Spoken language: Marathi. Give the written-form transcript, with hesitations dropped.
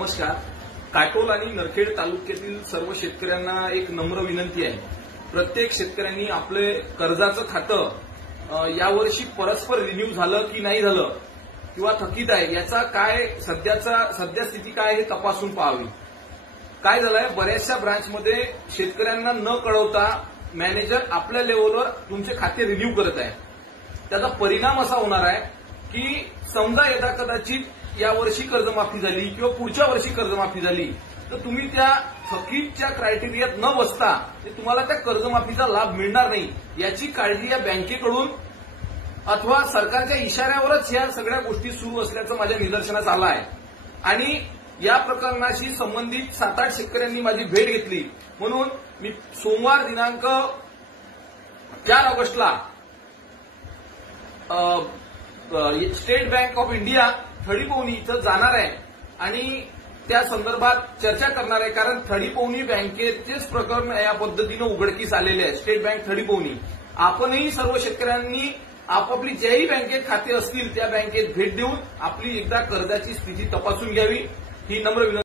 नमस्कार. काटोल आणि नरखेड तालुक्यातील सर्व शेतकऱ्यांना एक नम्र विनंती आहे. प्रत्येक शेतकऱ्यांनी आपले कर्जाचं खातं यावर्षी परस्पर रिन्यू झालं की नाही झालं किंवा थकीत आहे याचा काय सध्या स्थिती काय हे तपासून पाहावी. काय झालंय, बऱ्याचशा ब्रांचमध्ये शेतकऱ्यांना न कळवता मॅनेजर आपल्या लेव्हलवर तुमचे खाते रिन्यू करत आहे. त्याचा परिणाम असा होणार आहे की समजा यदा कदाचित यावर्षी कर्जमाफी झाली किंवा पुढच्या वर्षी कर्जमाफी झाली तर तुम्ही त्या थकीतच्या क्रायटेरियात न बसता तुम्हाला त्या कर्जमाफीचा लाभ मिळणार नाही याची काळजी या बँकेकडून अथवा सरकारच्या इशाऱ्यावरच या सगळ्या गोष्टी सुरू असल्याचं माझ्या निदर्शनास आलं आहे. आणि या प्रकरणाशी संबंधित 7-8 शेतकऱ्यांनी माझी भेट घेतली म्हणून मी सोमवार दिनांक 4 ऑगस्टला स्टेट बँक ऑफ इंडिया थडीपोवनी इथं जाणार आहे आणि त्या संदर्भात चर्चा करणार आहे. कारण थडीपोवनी बँकेचेच प्रकरण या पद्धतीनं उघडकीस आलेले आहे. State bank Thadipowani. आपणही सर्व शेतकऱ्यांनी आपापली ज्याही बँकेत खाते असतील त्या बँकेत भेट देऊन आपली एकदा कर्जाची स्थिती तपासून घ्यावी ही नम्र विनंती.